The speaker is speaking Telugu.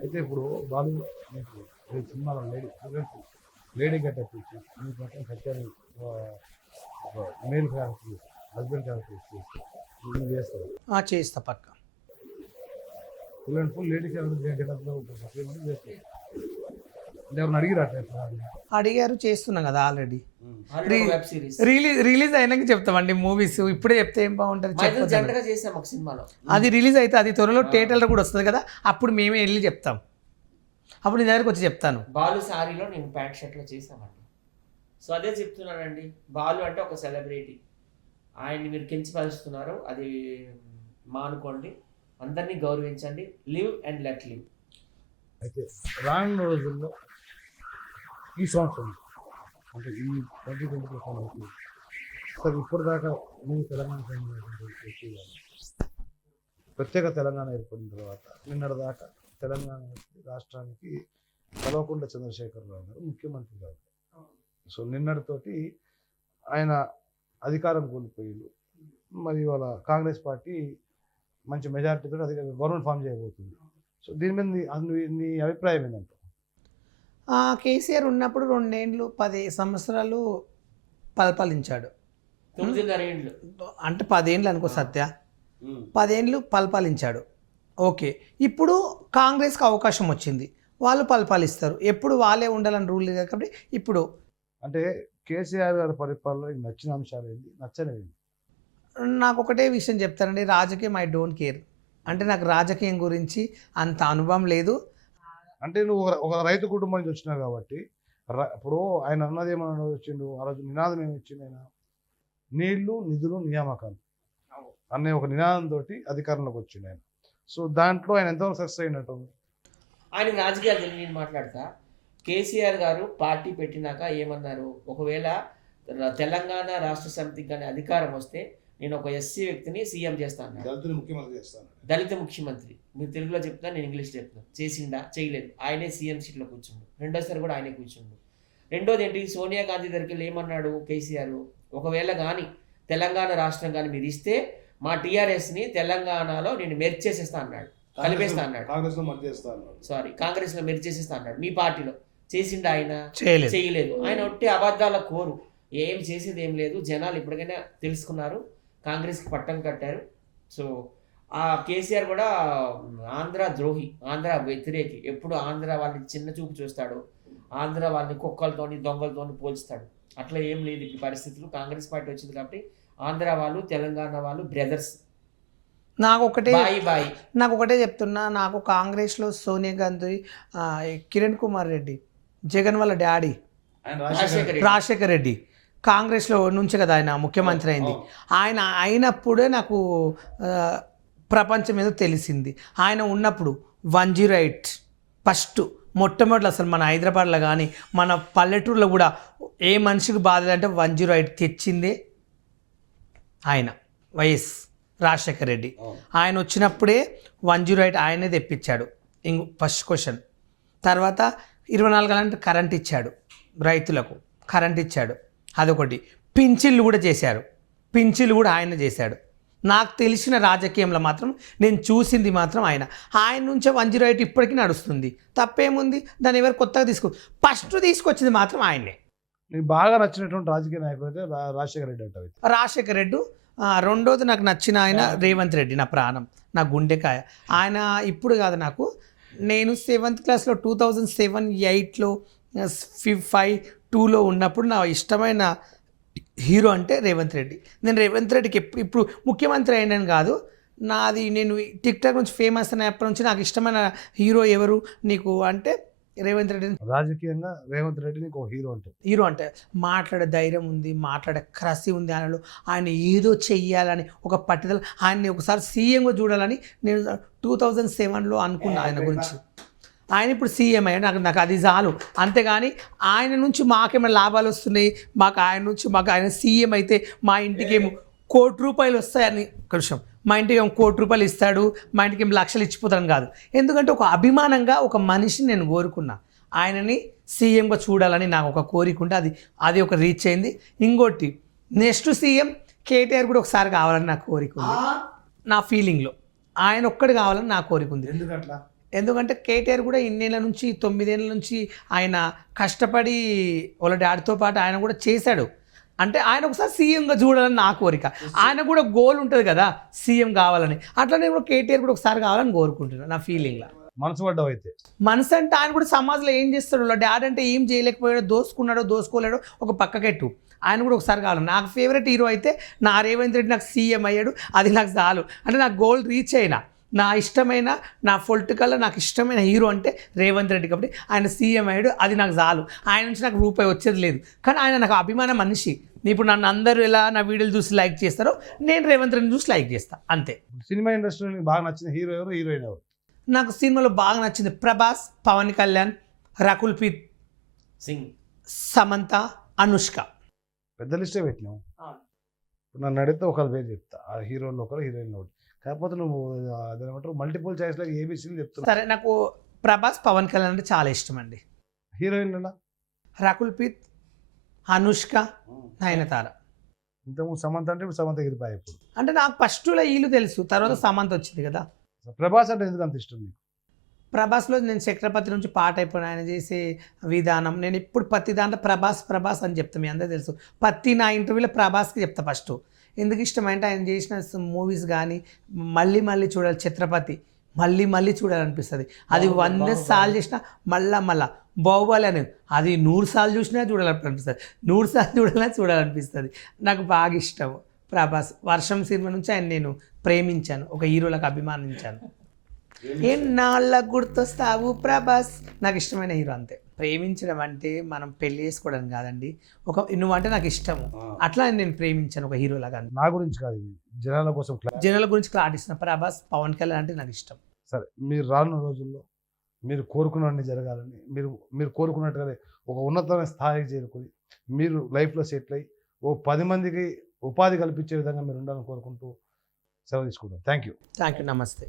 అయితే ఇప్పుడు బాలు మీకు ఈ సినిమాలో లేడీ లేడీ గెటప్ ఇచ్చి మీకు మొత్తం సత్యాన్ని మేల్ క్యారెక్టర్ హస్బెండ్ క్యారెక్టర్ మీరు చేస్తారు. ఆ, చేస్తా పక్క. Full and full lady character చేస్తారు. అంటే ఎవరిని అడిగారు చేస్తున్నాం కదా ఆల్రెడీ. రిలీజ్ రిలీజ్ అయినాక చెప్తామండి మూవీస్ ఇప్పుడే చెప్తే ఏం బాగుంటుంది జంటగా చేసాం ఒక సినిమాలో. అది రిలీజ్ అయితే అది త్వరలో థియేటర్లో కూడా వస్తుంది కదా అప్పుడు మేమే వెళ్ళి చెప్తాం. అప్పుడు నీ దగ్గరకు వచ్చి చెప్తాను. బాలు సారీలో నేను ప్యాంట్ షర్ట్లో చేసామండి సో అదే చెప్తున్నానండి బాలు అంటే ఒక సెలబ్రిటీ ఆయన్ని మీరు కించపరుస్తున్నారు అది మానుకోండి అందరినీ గౌరవించండి లివ్ అండ్ లెట్ లివ్ అయితే రానున్న రోజుల్లో ఈ సంవత్సరం అంటే ఈ ట్వంటీ ట్వంటీ ఫోర్ సార్ ఇప్పటిదాకా మీ తెలంగాణ ప్రత్యేక తెలంగాణ ఏర్పడిన తర్వాత నిన్నటి దాకా తెలంగాణ రాష్ట్రానికి కల్వకుంట్ల చంద్రశేఖరరావు గారు ముఖ్యమంత్రి గారు. సో నిన్నటితోటి ఆయన అధికారం కోల్పోయిండు మరి వాళ్ళ కాంగ్రెస్ పార్టీ మంచి మెజారిటీతో అధికారం గవర్నమెంట్ ఫామ్ చేయబోతుంది. సో దీని మీద నీ నీ- అభిప్రాయం ఏంటంటే? కేసీఆర్ ఉన్నప్పుడు రెండేండ్లు పది సంవత్సరాలు పల్పలించాడు అంటే పదేండ్లు అనుకో సత్య. పదేండ్లు పల్పాలించాడు. ఓకే. ఇప్పుడు కాంగ్రెస్కి అవకాశం వచ్చింది. వాళ్ళు పల్పాలిస్తారు. ఎప్పుడు వాళ్ళే ఉండాలని రూల్ లేదు కాబట్టి ఇప్పుడు అంటే కేసీఆర్ గారి పరిపాలనలో నీకు నచ్చిన అంశాలు ఏంటి? నచ్చనివి ఏంటి? నాకు ఒకటే విషయం చెప్తానండి. రాజకీయం ఐ డోంట్ కేర్. అంటే నాకు రాజకీయం గురించి అంత అనుభవం లేదు. అంటే నువ్వు ఒక- రైతు కుటుంబం నుంచి వచ్చినావు కాబట్టి ఇప్పుడు ఆయన అన్నది ఏమన్నా వచ్చిండు? ఆ రోజు నినాదం ఏమి ఇచ్చిండు ఆయన? నీళ్ళు నిధులు నియామకాలు. అనే ఒక నినాదంతో అధికారంలోకి వచ్చిండు ఆయన. సో దాంట్లో ఆయన ఎంతవరకు సక్సెస్ అయినట్టు ఆయన రాజకీయాలు నేను మాట్లాడతా. కేసీఆర్ గారు పార్టీ పెట్టినాక ఏమన్నారు? ఒకవేళ తెలంగాణ రాష్ట్ర సమితికి కానీ అధికారం వస్తే నేను ఒక ఎస్సీ వ్యక్తిని సీఎం చేస్తాను. అన్నాడు. దళితులు ముఖ్యమంత్రి చేస్తాను. దళిత ముఖ్యమంత్రి. మీరు తెలుగులో చెప్తా నేను ఇంగ్లీష్ చెప్తాను చేసిండా? చేయలేదు. ఆయనే సీఎం సీట్లో కూర్చుండు. రెండోసారి కూడా ఆయనే కూర్చుండు. రెండోది ఏంటి? సోనియా గాంధీ దగ్గరికి వెళ్ళి ఏమన్నాడు కేసీఆర్? ఒకవేళ కానీ తెలంగాణ రాష్ట్రం కానీ మీరు ఇస్తే మా టీఆర్ఎస్ని తెలంగాణలో నేను మెర్జ్ చేసేస్తా అన్నాడు. కలిపేస్తా అన్నాడు. సారీ కాంగ్రెస్లో మెర్జ్ చేసేస్తా అన్నాడు. మీ పార్టీలో. చేసిండా ఆయన? చేయలేదు. చేయలేదు. ఆయన ఒట్టి అబద్ధాల కోరు. ఏం చేసేది ఏం లేదు. జనాలు ఇప్పటికైనా తెలుసుకున్నారు. కాంగ్రెస్కి పట్టం కట్టారు. సో ఆ కేసీఆర్ కూడా ఆంధ్ర ద్రోహి ఆంధ్ర వ్యతిరేకి. ఎప్పుడు ఆంధ్ర వాళ్ళని చిన్న చూపు చూస్తాడు ఆంధ్ర వాళ్ళని కుక్కలతోని దొంగలతోని పోల్చుతాడు. అట్లా ఏం లేదు ఈ పరిస్థితులు. కాంగ్రెస్ పార్టీ వచ్చింది కాబట్టి ఆంధ్ర వాళ్ళు తెలంగాణ వాళ్ళు బ్రదర్స్. నాకు ఒకటే నాకు ఒకటే చెప్తున్నా. నాకు కాంగ్రెస్లో సోనియా గాంధీ కిరణ్ కుమార్ రెడ్డి జగన్ వాళ్ళ డాడీ రాజశేఖర్ రెడ్డి. కాంగ్రెస్లో నుంచి కదా ఆయన ముఖ్యమంత్రి అయింది. ఆయన అయినప్పుడే నాకు ప్రపంచం ఏదో తెలిసింది. ఆయన ఉన్నప్పుడు వన్ జీరో ఎయిట్ ఫస్ట్ మొట్టమొదటి అసలు మన హైదరాబాద్లో కానీ మన పల్లెటూరులో కూడా ఏ మనిషికి బాధ అంటే వన్ జీరో ఎయిట్ తెచ్చిందే ఆయన వైఎస్ రాజశేఖర్ రెడ్డి. ఆయన వచ్చినప్పుడే వన్ జీరో ఎయిట్ ఆయనే తెప్పించాడు. ఇంకో ఫస్ట్ క్వశ్చన్. తర్వాత ఇరవై నాలుగు గంటలు కరెంట్ ఇచ్చాడు రైతులకు కరెంట్ ఇచ్చాడు. అదొకటి. పింఛన్లు కూడా చేశారు. పింఛన్లు కూడా ఆయన చేశాడు. నాకు తెలిసిన రాజకీయంలో మాత్రం నేను చూసింది మాత్రం ఆయన. ఆయన నుంచే వన్ జీరో ఎయిట్ ఇప్పటికీ నడుస్తుంది. తప్పేముంది? దాన్ని ఎవరు కొత్తగా తీసుకో ఫస్ట్ తీసుకొచ్చింది మాత్రం ఆయనే నీకు బాగా నచ్చినటువంటి రాజకీయ నాయకుడు అయితే రాజశేఖర రెడ్డి అయితే. రాజశేఖర్ రెడ్డి రెండోది నాకు నచ్చిన ఆయన రేవంత్ రెడ్డి నా ప్రాణం నా గుండెకాయ. ఆయన ఇప్పుడు కాదు నాకు. నేను సెవెంత్ క్లాస్లో టూ థౌజండ్ సెవెన్ ఎయిట్లో ఫైవ్ టూలో ఉన్నప్పుడు నా ఇష్టమైన హీరో అంటే రేవంత్ రెడ్డి. నేను రేవంత్ రెడ్డికి ఎప్పుడు ఇప్పుడు ముఖ్యమంత్రి అయినాను కాదు నాది నేను టిక్ టాక్ నుంచి ఫేమస్ అయినప్పటి నుంచి నాకు ఇష్టమైన హీరో ఎవరు నీకు అంటే రేవంత్ రెడ్డి. రాజకీయంగా రేవంత్ రెడ్డి నీకు ఒక హీరో అంటావు హీరో అంటే మాట్లాడే ధైర్యం ఉంది మాట్లాడే క్రసి ఉంది ఆయనలో. ఆయన ఏదో చెయ్యాలని ఒక పట్టుదల ఆయన్ని ఒకసారి సీఎంగా చూడాలని నేను టూ థౌజండ్ సెవెన్లో అనుకున్నా ఆయన గురించి. ఆయన ఇప్పుడు సీఎం అయ్యాడు. నాకు నాకు అది చాలు. అంతేగాని ఆయన నుంచి మాకేమైనా లాభాలు వస్తున్నాయి? మాకు ఆయన నుంచి మాకు ఆయన సీఎం అయితే మా ఇంటికి ఏమో కోటి రూపాయలు వస్తాయని కొంచెం మా ఇంటికి ఏమో కోటి రూపాయలు ఇస్తాడు? మా ఇంటికి ఏమో లక్షలు ఇచ్చిపోతాను కాదు. ఎందుకంటే ఒక అభిమానంగా ఒక మనిషిని నేను కోరుకున్నా. ఆయనని సీఎంగా చూడాలని నాకు ఒక కోరిక ఉంటే అది అది ఒక రీచ్ అయింది. ఇంకోటి నెక్స్ట్ సీఎం కేటీఆర్ కూడా ఒకసారి కావాలని నా కోరిక ఉంది. నా ఫీలింగ్లో ఆయన ఒక్కడు కావాలని నా కోరిక ఉంది. ఎందుకట్లా? ఎందుకంటే కేటీఆర్ కూడా ఇన్నేళ్ళ నుంచి తొమ్మిదేళ్ళ నుంచి ఆయన కష్టపడి వాళ్ళ డాడీతో పాటు ఆయన కూడా చేశాడు. అంటే ఆయన ఒకసారి సీఎంగా చూడాలని నా కోరిక. ఆయన కూడా గోల్ ఉంటుంది కదా సీఎం కావాలని. అట్లనే కూడా కేటీఆర్ కూడా ఒకసారి కావాలని కోరుకుంటున్నాను నా ఫీలింగ్లో మనసు పడ్డావు అయితే? మనసు అంటే ఆయన కూడా సమాజంలో ఏం చేస్తాడు? వాళ్ళ డాడీ అంటే ఏం చేయలేకపోయాడో దోసుకున్నాడో దోసుకోలేడో ఒక పక్కకెట్టు ఆయన కూడా ఒకసారి కావాలి నాకు ఫేవరెట్ హీరో అయితే నా రేవంత్ రెడ్డి నాకు సీఎం అయ్యాడు. అది నాకు చాలు. అంటే నాకు గోల్ రీచ్ అయినా. నా ఇష్టమైన నా పొలిటికల్లో నాకు ఇష్టమైన హీరో అంటే రేవంత్ రెడ్డి కాబట్టి ఆయన సీఎం అయ్యాడు అది నాకు చాలు. ఆయన నుంచి నాకు రూపాయి వచ్చేది లేదు. కానీ ఆయన నాకు అభిమాన మనిషి. ఇప్పుడు నన్ను అందరూ ఎలా నా వీడియోలు చూసి లైక్ చేస్తారో నేను రేవంత్ రెడ్డిని చూసి లైక్ చేస్తాను అంతే. సినిమా ఇండస్ట్రీలో నీకు బాగా నచ్చిన హీరో ఎవరు? హీరోయిన్ ఎవరు? నాకు సినిమాలో బాగా నచ్చింది ప్రభాస్ పవన్ కళ్యాణ్ రకుల్ ప్రీత్ సింగ్. సమంత అనుష్క. పెద్ద లిస్టే పెట్టినావు. నన్ను అడిగితే ఒకరి పేరు చెప్తా. ఆ హీరోలో ఒకరు హీరోయిన్ ఒకటి కాకపోతే నువ్వు అదేమంటారు మల్టిపుల్ చాయిస్లో ఏబీసీలు చెప్తున్నావు? సరే నాకు ప్రభాస్ పవన్ కళ్యాణ్ అంటే చాలా ఇష్టం అండి హీరోయిన్ అలా రకుల్ ప్రీత్ అనుష్క నయనతార. ఇంతకుముందు సమంత అంటే ఇప్పుడు సమంత గిరిపాయ ఇప్పుడు. అంటే నాకు ఫస్ట్లో వీళ్ళు తెలుసు తర్వాత సమంత వచ్చింది కదా. ప్రభాస్ అంటే ఎందుకు అంత ఇష్టం నీకు? ప్రభాస్లో నేను చక్రపతి నుంచి పాట అయిపోయిన ఆయన చేసే విధానం నేను ఇప్పుడు ప్రతి దాంట్లో ప్రభాస్ ప్రభాస్ అని చెప్తాను మీ అందరూ తెలుసు. ప్రతి నా ఇంటర్వ్యూలో ప్రభాస్కి చెప్తా ఫస్ట్ ఎందుకు ఇష్టం అంటే ఆయన చేసిన మూవీస్ కానీ మళ్ళీ మళ్ళీ చూడాలి ఛత్రపతి మళ్ళీ మళ్ళీ చూడాలనిపిస్తుంది. అది వంద. సార్లు చేసినా మళ్ళా మళ్ళా. బాహుబలి అని అది నూరు సార్లు చూసినా చూడాలనిపిస్తుంది. నూరు సార్లు చూడాలని చూడాలనిపిస్తుంది. నాకు బాగా ఇష్టం ప్రభాస్. వర్షం సినిమా నుంచి ఆయన నేను ప్రేమించాను. ఒక హీరోలకు అభిమానించాను. ఎన్నాళ్ళ గుర్తొస్తావు ప్రభాస్? నాకు ఇష్టమైన హీరో అంతే. ప్రేమించడం అంటే మనం పెళ్ళి చేసుకోవడం కాదండి. ఒక నువ్వు అంటే నాకు ఇష్టము. అట్లా నేను ప్రేమించాను ఒక హీరోలాగా అంతే. నా గురించి కాదు జనాల కోసం జనాల గురించి క్లాటిస్తున్న ప్రభాస్ పవన్ కళ్యాణ్ అంటే నాకు ఇష్టం. సరే మీరు రానున్న రోజుల్లో మీరు కోరుకున్నవన్నీ జరగాలని మీరు మీరు కోరుకున్నట్టుగానే ఒక ఉన్నతమైన స్థాయికి చేరుకుని మీరు లైఫ్లో సెటిల్ అయ్యి ఓ పది మందికి ఉపాధి కల్పించే విధంగా మీరు ఉండాలని కోరుకుంటూ సెలవు తీసుకుంటాం థ్యాంక్ యూ. Thank you. నమస్తే.